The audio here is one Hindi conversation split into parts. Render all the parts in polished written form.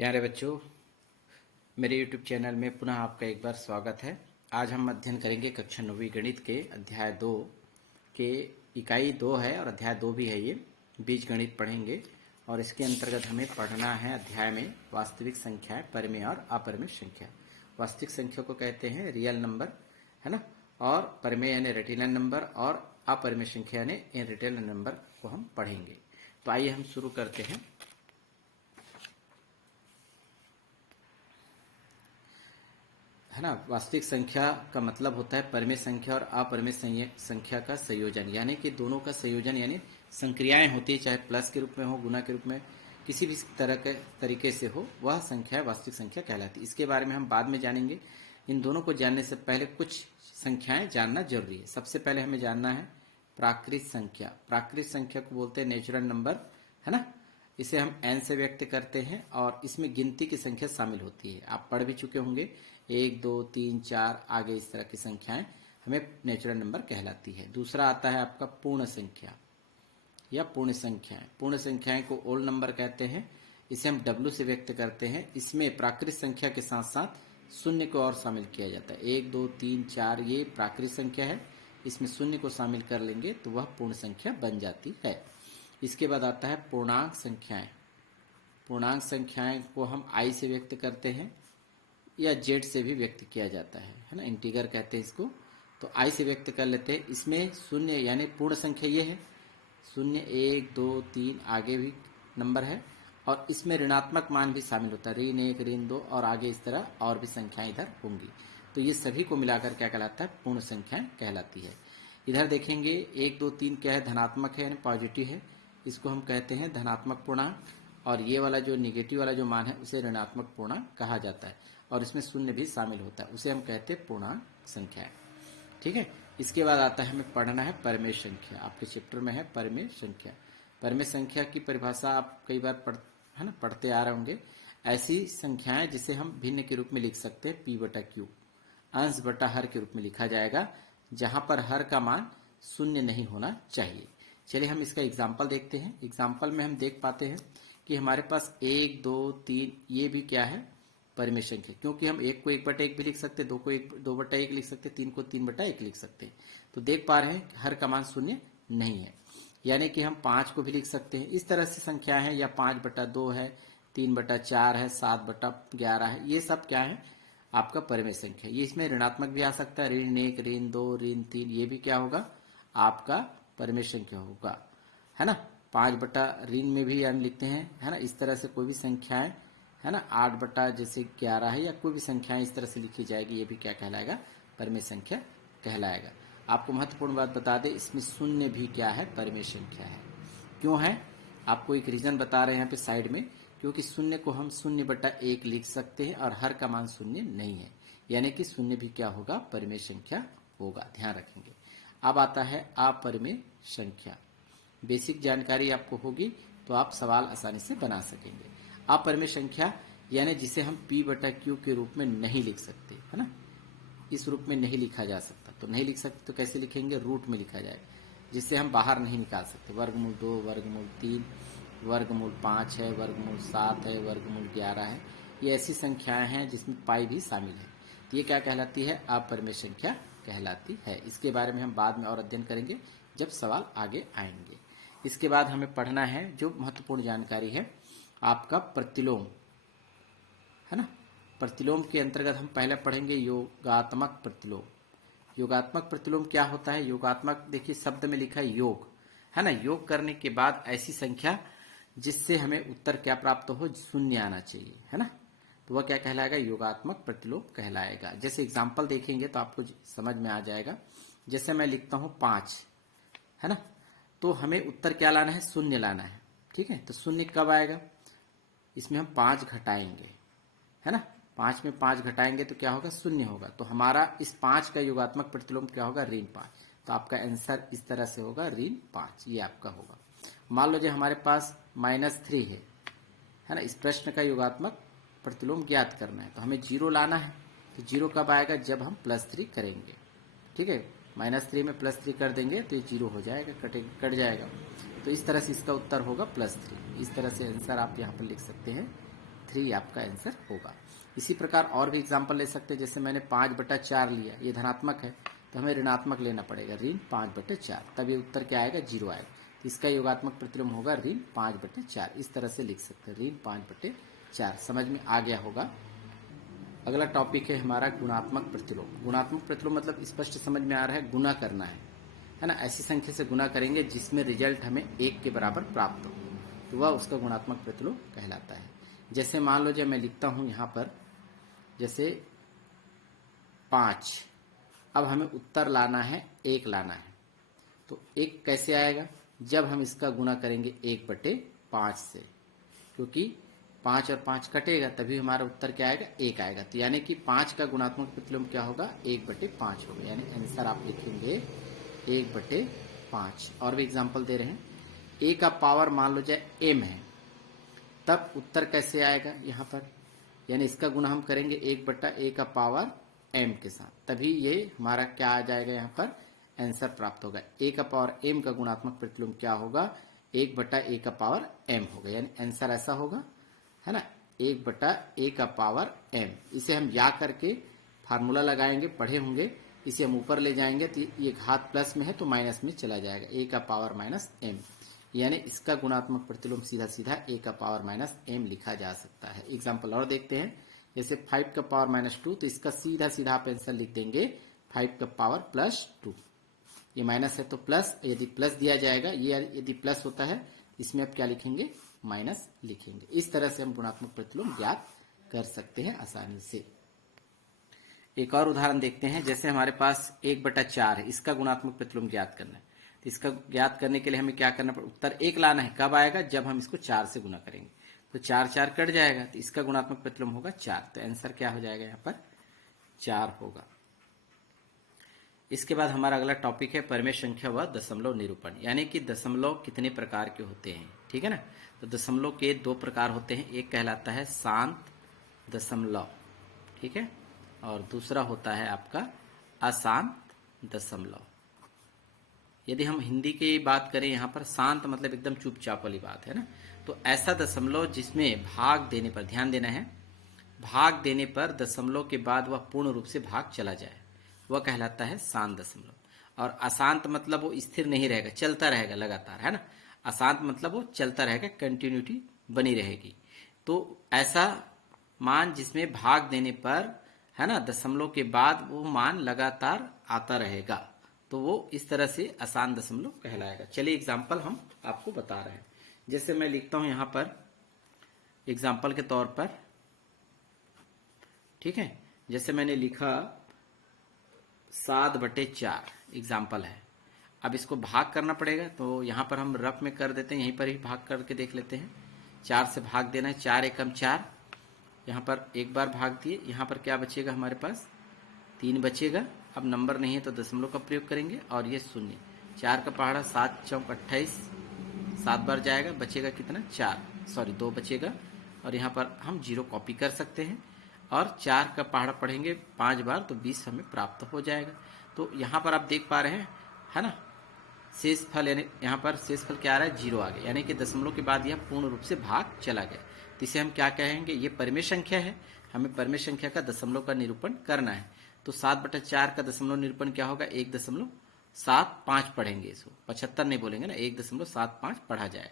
प्यारे बच्चों, मेरे YouTube चैनल में पुनः आपका एक बार स्वागत है। आज हम अध्ययन करेंगे कक्षा 9वीं गणित के अध्याय 2 के इकाई 2 है और अध्याय 2 भी है। ये बीज गणित पढ़ेंगे और इसके अंतर्गत हमें पढ़ना है अध्याय में वास्तविक संख्याएं, परिमेय और अपरिमेय संख्या। वास्तविक संख्या को कहते हैं रियल नंबर, है ना, और परिमेय यानी रेटिनल नंबर और अपरिमेय संख्या यानी इनरेटिनल नंबर को हम पढ़ेंगे। तो आइए हम शुरू करते हैं। है ना, वास्तविक संख्या का मतलब होता है परिमेय संख्या और अपरिमेय संख्या का संयोजन, यानी कि दोनों का संयोजन, यानी संक्रियाएं होती है, चाहे प्लस के रूप में हो, गुना के रूप में, किसी भी तरह के तरीके से हो, वह संख्या वास्तविक संख्या कहलाती है। इसके बारे में हम बाद में जानेंगे। इन दोनों को जानने से पहले कुछ संख्याएं जानना जरूरी है। सबसे पहले हमें जानना है प्राकृत संख्या। प्राकृत संख्या को बोलते हैं नेचुरल नंबर, है ना। इसे हम n से व्यक्त करते हैं और इसमें गिनती की संख्या शामिल होती है। आप पढ़ भी चुके होंगे, 1 2 3 4 आगे इस तरह की संख्याएं हमें नेचुरल नंबर कहलाती है। दूसरा आता है आपका पूर्ण संख्या या पूर्ण संख्याएं। पूर्ण संख्याएं को ओल नंबर कहते हैं। इसे हम W से व्यक्त करते हैं। इसमें प्राकृत संख्या के साथ साथ शून्य को और शामिल किया जाता है। 1 2 3 4 ये प्राकृत संख्या है, इसमें शून्य को शामिल कर लेंगे तो वह पूर्ण संख्या बन जाती है। इसके बाद आता है पूर्णांक संख्याएं। पूर्णांक संख्याएं को हम I से व्यक्त करते हैं या Z से भी व्यक्त किया जाता है ना, इंटीगर कहते हैं इसको। तो I से व्यक्त कर लेते हैं। इसमें शून्य यानी पूर्ण संख्या ये है, शून्य 1 2 3 आगे भी नंबर है और इसमें ऋणात्मक मान भी शामिल होता है, ऋण 1 ऋण 2 और आगे इस तरह और भी संख्याएं इधर होंगी। तो ये सभी को मिलाकर क्या कहलाता है, पूर्ण संख्याएं कहलाती है। इधर देखेंगे 1 2 3 क्या है, धनात्मक है यानी पॉजिटिव है, इसको हम कहते हैं धनात्मक पूर्णांक। और ये वाला जो निगेटिव वाला जो मान है उसे ऋणात्मक पूर्णांक कहा जाता है और इसमें शून्य भी शामिल होता है, उसे हम कहते हैं पूर्णांक संख्याएं। ठीक है। इसके बाद आता है हमें पढ़ना है परिमेय संख्या। आपके चैप्टर में है परिमेय संख्या। परिमेय संख्या की परिभाषा आप कई बार पढ़ते आ रहे होंगे। ऐसी संख्याएं जिसे हम भिन्न के रूप में लिख सकते हैं, P/Q, अंश बटा हर के रूप में लिखा जाएगा, जहां पर हर का मान शून्य नहीं होना चाहिए। चलिए हम इसका एग्जाम्पल देखते हैं। एग्जाम्पल में हम देख पाते हैं कि हमारे पास 1 2 3 ये भी क्या है, परिमेय संख्या, क्योंकि हम 1 को 1/1 भी लिख सकते हैं, 2 को 2/1 लिख सकते हैं, 3 को 3/1 लिख सकते हैं। तो देख पा रहे हैं हर का मान शून्य नहीं है, यानी कि हम 5 को भी लिख सकते हैं। इस तरह से संख्या है, या 5/2 है, 3/4 है, 7/11 है, ये सब क्या है आपका परिमेय संख्या। ये इसमें ऋणात्मक भी आ सकता है, ऋण 1 ऋण 2 ऋण 3, ये भी क्या होगा आपका परिमेय संख्या होगा, है ना। 5/ऋण में भी हम लिखते हैं, है ना। इस तरह से कोई भी संख्याएं, है ना, 8/11 है या कोई भी संख्याएं इस तरह से लिखी जाएगी, ये भी क्या कहलाएगा, परिमेय संख्या कहलाएगा। आपको महत्वपूर्ण बात बता दें, इसमें शून्य भी क्या है, परिमेय संख्या है। क्यों है, आपको एक रीजन बता रहे हैं यहाँ पे साइड में, क्योंकि शून्य को हम 0/1 लिख सकते हैं और हर का मान शून्य नहीं है, यानी कि शून्य भी क्या होगा, परिमेय संख्या होगा, ध्यान रखेंगे। अब आता है अपरिमेय संख्या। बेसिक जानकारी आपको होगी तो आप सवाल आसानी से बना सकेंगे। अपरिमेय संख्या यानी जिसे हम P/Q के रूप में नहीं लिख सकते, है ना, इस रूप में नहीं लिखा जा सकता। तो नहीं लिख सकते तो कैसे लिखेंगे, रूट में लिखा जाएगा, जिससे हम बाहर नहीं निकाल सकते। वर्गमूल 2, वर्गमूल 3, वर्गमूल 5 है, वर्गमूल 7 है, वर्गमूल 11 है, ये ऐसी संख्याएं हैं जिसमें पाई भी शामिल है। तो ये क्या कहलाती है, अपरिमेय संख्या कहलाती है। इसके बारे में हम बाद में और अध्ययन करेंगे जब सवाल आगे आएंगे। इसके बाद हमें पढ़ना है जो महत्वपूर्ण जानकारी है आपका प्रतिलोम, है ना। प्रतिलोम के अंतर्गत हम पहले पढ़ेंगे योगात्मक प्रतिलोम। योगात्मक प्रतिलोम क्या होता है, योगात्मक देखिए शब्द में लिखा है योग, है ना। योग करने के बाद ऐसी संख्या जिससे हमें उत्तर क्या प्राप्त हो, शून्य आना चाहिए, है ना, तो वह क्या कहलाएगा, योगात्मक प्रतिलोम कहलाएगा। जैसे एग्जाम्पल देखेंगे तो आपको समझ में आ जाएगा। जैसे मैं लिखता हूं 5, है ना, तो हमें उत्तर क्या लाना है, शून्य लाना है। ठीक है, तो शून्य कब आएगा, इसमें हम 5 घटाएंगे, है ना, 5 में 5 घटाएंगे तो क्या होगा, शून्य होगा। तो हमारा इस 5 का योगात्मक प्रतिलोम क्या होगा, ऋण 5। तो आपका आंसर इस तरह से होगा, ऋण 5, ये आपका होगा। मान लो जो हमारे पास -3 है ना, इस प्रश्न का योगात्मक प्रतिलोम ज्ञात करना है, तो हमें 0 लाना है। तो 0 कब आएगा, जब हम +3 करेंगे। ठीक है, -3 में +3 कर देंगे तो ये 0 हो जाएगा, कट जाएगा। तो इस तरह से इसका उत्तर होगा +3। इस तरह से आंसर आप यहाँ पर लिख सकते हैं 3 आपका आंसर होगा। इसी प्रकार और भी एग्जाम्पल ले सकते हैं, जैसे मैंने 5/4 लिया, ये धनात्मक है तो हमें ऋणात्मक लेना पड़ेगा, ऋण 5/4, तब ये उत्तर क्या आएगा, 0 आएगा। तो इसका योगात्मक प्रतिलोम होगा ऋण 5/4। इस तरह से लिख सकते हैं, ऋण 5/4। समझ में आ गया होगा। अगला टॉपिक है हमारा गुणात्मक प्रतिलोम। गुणात्मक प्रतिलोम मतलब स्पष्ट समझ में आ रहा है, गुना करना है ना। ऐसी संख्या से गुना करेंगे जिसमें रिजल्ट हमें 1 के बराबर प्राप्त हो, तो वह उसका गुणात्मक प्रतिलोम कहलाता है। जैसे मान लो जब मैं लिखता हूं यहां पर जैसे 5, अब हमें उत्तर लाना है 1 लाना है, तो 1 कैसे आएगा, जब हम इसका गुना करेंगे 1/5 से, क्योंकि 5 और 5 कटेगा तभी हमारा उत्तर क्या आएगा, 1 आएगा। तो यानी कि 5 का गुणात्मक प्रतिलोम क्या होगा, 1/5 होगा। यानी आंसर आप लिखेंगे 1/5। और भी एग्जाम्पल दे रहे हैं, a का पावर मान लो जाए m है, तब उत्तर कैसे आएगा यहाँ पर, यानी इसका गुना हम करेंगे 1/a का पावर m के साथ, तभी ये हमारा क्या आ जाएगा, यहाँ पर आंसर प्राप्त होगा। a का पावर m का गुणात्मक प्रतिलोम क्या होगा, 1/a का पावर m होगा। यानी आंसर ऐसा होगा, है ना, 1/a का पावर m। इसे हम या करके फार्मूला लगाएंगे, पढ़े होंगे, इसे हम ऊपर ले जाएंगे तो ये घात प्लस में है तो माइनस में चला जाएगा, a का पावर -m। यानी इसका गुणात्मक प्रतिलोम सीधा सीधा a का पावर -m लिखा जा सकता है। एग्जाम्पल और देखते हैं, जैसे 5 का पावर -2, तो इसका सीधा सीधा आप आंसर लिख देंगे 5 का पावर +2। ये माइनस है तो प्लस, यदि प्लस दिया जाएगा, ये यदि प्लस होता है इसमें आप क्या लिखेंगे, माइनस लिखेंगे। इस तरह से हम गुणात्मक प्रतिलोम ज्ञात कर सकते हैं आसानी से। एक और उदाहरण देखते हैं, जैसे हमारे पास 1/4 है, इसका गुणात्मक प्रतिलोम ज्ञात करना है। तो इसका ज्ञात करने के लिए हमें क्या करना पड़ेगा, उत्तर 1 लाना है। कब आएगा, जब हम इसको 4 से गुना करेंगे, तो 4 कट जाएगा, तो इसका गुणात्मक प्रतिलोम होगा 4। तो आंसर क्या हो जाएगा, यहाँ पर 4 होगा। इसके बाद हमारा अगला टॉपिक है परिमेय संख्या व दशमलव निरूपण, यानी कि दशमलव कितने प्रकार के होते हैं, ठीक है ना। तो दशमलव के 2 प्रकार होते हैं, एक कहलाता है शांत दशमलव, ठीक है, और दूसरा होता है आपका अशांत दशमलव। यदि हम हिंदी की बात करें, यहाँ पर शांत मतलब एकदम चुपचाप वाली बात है ना, तो ऐसा दशमलव जिसमें भाग देने पर, ध्यान देना है, भाग देने पर दशमलव के बाद वह पूर्ण रूप से भाग चला जाए, वह कहलाता है शांत दशमलव। और अशांत मतलब वो स्थिर नहीं रहेगा, चलता रहेगा लगातार, है ना। अशांत मतलब वो चलता रहेगा, कंटिन्यूटी बनी रहेगी। तो ऐसा मान जिसमें भाग देने पर, है ना, दशमलव के बाद वो मान लगातार आता रहेगा, तो वो इस तरह से अशांत दशमलव कहलाएगा। चलिए एग्जाम्पल हम आपको बता रहे हैं, जैसे मैं लिखता हूं यहां पर एग्जाम्पल के तौर पर, ठीक है, जैसे मैंने लिखा 7/4 एग्जाम्पल है। अब इसको भाग करना पड़ेगा, तो यहां पर हम रफ में कर देते हैं, यहीं पर ही भाग करके देख लेते हैं। 4 से भाग देना है, 4 एकम 4, यहाँ पर एक बार भाग दिए, यहाँ पर क्या बचेगा हमारे पास, 3 बचेगा। अब नंबर नहीं है तो दशमलव का प्रयोग करेंगे, और ये 0, 4 का पहाड़ा 7 चौक 28, 7 बार जाएगा, बचेगा कितना, 2 बचेगा। और यहाँ पर हम 0 कॉपी कर सकते हैं, और 4 का पहाड़ा पढ़ेंगे 5 बार तो 20 हमें प्राप्त हो जाएगा। तो यहाँ पर आप देख पा रहे हैं, है ना, शेषफल, यानी यहाँ पर शेषफल क्या आ रहा है, 0 आ गया, यानी कि दशमलव के बाद यह पूर्ण रूप से भाग चला गया। तो इसे हम क्या कहेंगे, ये परिमेय संख्या है, हमें परिमेय संख्या का दशमलव का निरूपण करना है। तो 7/4 का दशमलव निरूपण क्या होगा, 1.75 पढ़ेंगे, इसको 75 नहीं बोलेंगे ना, 1.75 पढ़ा जाए।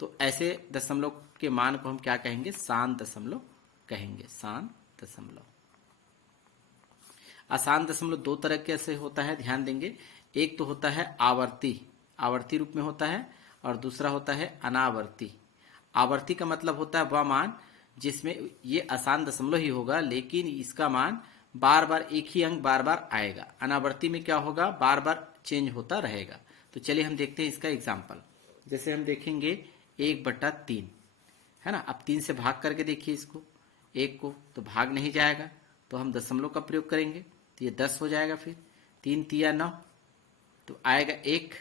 तो ऐसे दशमलव के मान को हम क्या कहेंगे, शांत दशमलव कहेंगे, शांत दशमलव। अशांत दशमलव 2 तरह के से होता है, ध्यान देंगे। एक तो होता है आवर्ती, आवर्ती रूप में होता है, और दूसरा होता है अनावर्ती। आवर्ती का मतलब होता है वह मान जिसमें ये अशांत दशमलव ही होगा, लेकिन इसका मान बार बार एक ही अंक बार बार आएगा। अनावर्ती में क्या होगा, बार बार चेंज होता रहेगा। तो चलिए हम देखते हैं इसका एग्जाम्पल, जैसे हम देखेंगे 1/3, है ना। अब 3 से भाग करके देखिए इसको, 1 को, तो भाग नहीं जाएगा, तो हम दशमलव का प्रयोग करेंगे, तो ये 10 हो जाएगा। फिर 3 तिया 9, तो आएगा 1।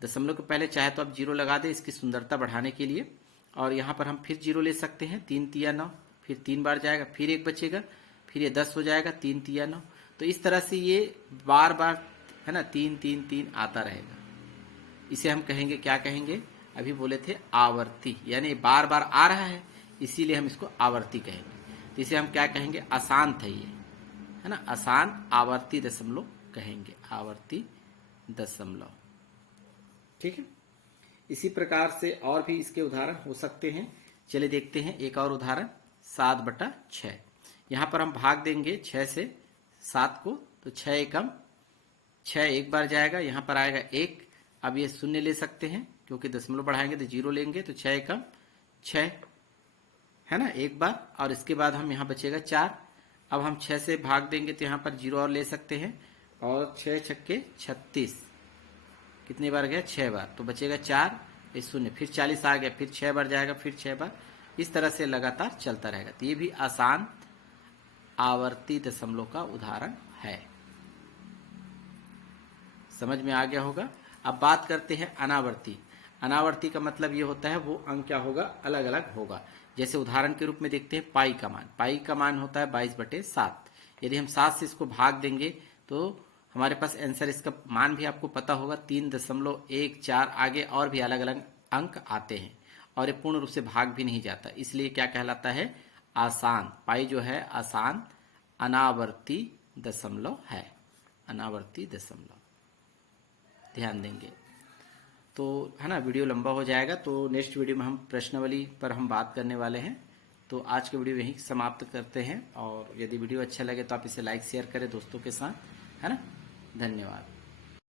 दशमलव के पहले चाहे तो आप 0 लगा दें इसकी सुंदरता बढ़ाने के लिए, और यहाँ पर हम फिर 0 ले सकते हैं, 3 तिया 9, फिर 3 बार जाएगा, फिर 1 बचेगा, फिर ये 10 हो जाएगा, 3 तिया 9। तो इस तरह से ये बार बार, है ना, 3 3 3 आता रहेगा। इसे हम कहेंगे, क्या कहेंगे, अभी बोले थे आवर्ती, यानी बार बार आ रहा है, इसीलिए हम इसको आवर्ती कहेंगे। तो इसे हम क्या कहेंगे, अशांत है ये, है ना, अशांत आवर्ती दशमलव कहेंगे, आवर्ती दशमलव। ठीक है, इसी प्रकार से और भी इसके उदाहरण हो सकते हैं। चलिए देखते हैं एक और उदाहरण, 7/6। यहाँ पर हम भाग देंगे 6 से 7 को, तो 6 एकम 6 एक बार जाएगा, यहाँ पर आएगा 1। अब ये शून्य ले सकते हैं क्योंकि दशमलव बढ़ाएंगे तो 0 लेंगे, तो 6 एकम 6, है ना, एक बार। और इसके बाद हम यहाँ बचेगा 4। अब हम 6 से भाग देंगे तो यहाँ पर 0 और ले सकते हैं, और 6 छक्के 36, कितनी बार गया, 6 बार, तो बचेगा 4, ये शून्य, फिर 40 आ गया, फिर 6 बार जाएगा, फिर 6 बार, इस तरह से लगातार चलता रहेगा। तो ये भी आसान आवर्ती दशमलव का उदाहरण है। समझ में आ गया होगा। अब बात करते हैं अनावर्ती। अनावर्ती का मतलब ये होता है वो अंक क्या होगा, अलग अलग होगा। जैसे उदाहरण के रूप में देखते हैं पाई का मान। पाई का मान होता है 22/7। यदि हम 7 से इसको भाग देंगे तो हमारे पास आंसर, इसका मान भी आपको पता होगा, 3.14, आगे और भी अलग अलग अंक आते हैं, और ये पूर्ण रूप से भाग भी नहीं जाता, इसलिए क्या कहलाता है, आसान। पाई जो है आसान अनावर्ती दशमलव है, अनावर्ती दशमलव, ध्यान देंगे। तो है ना, वीडियो लंबा हो जाएगा, तो नेक्स्ट वीडियो में हम प्रश्नावली पर हम बात करने वाले हैं। तो आज के वीडियो यहीं समाप्त करते हैं, और यदि वीडियो अच्छा लगे तो आप इसे लाइक शेयर करें दोस्तों के साथ, है ना। धन्यवाद।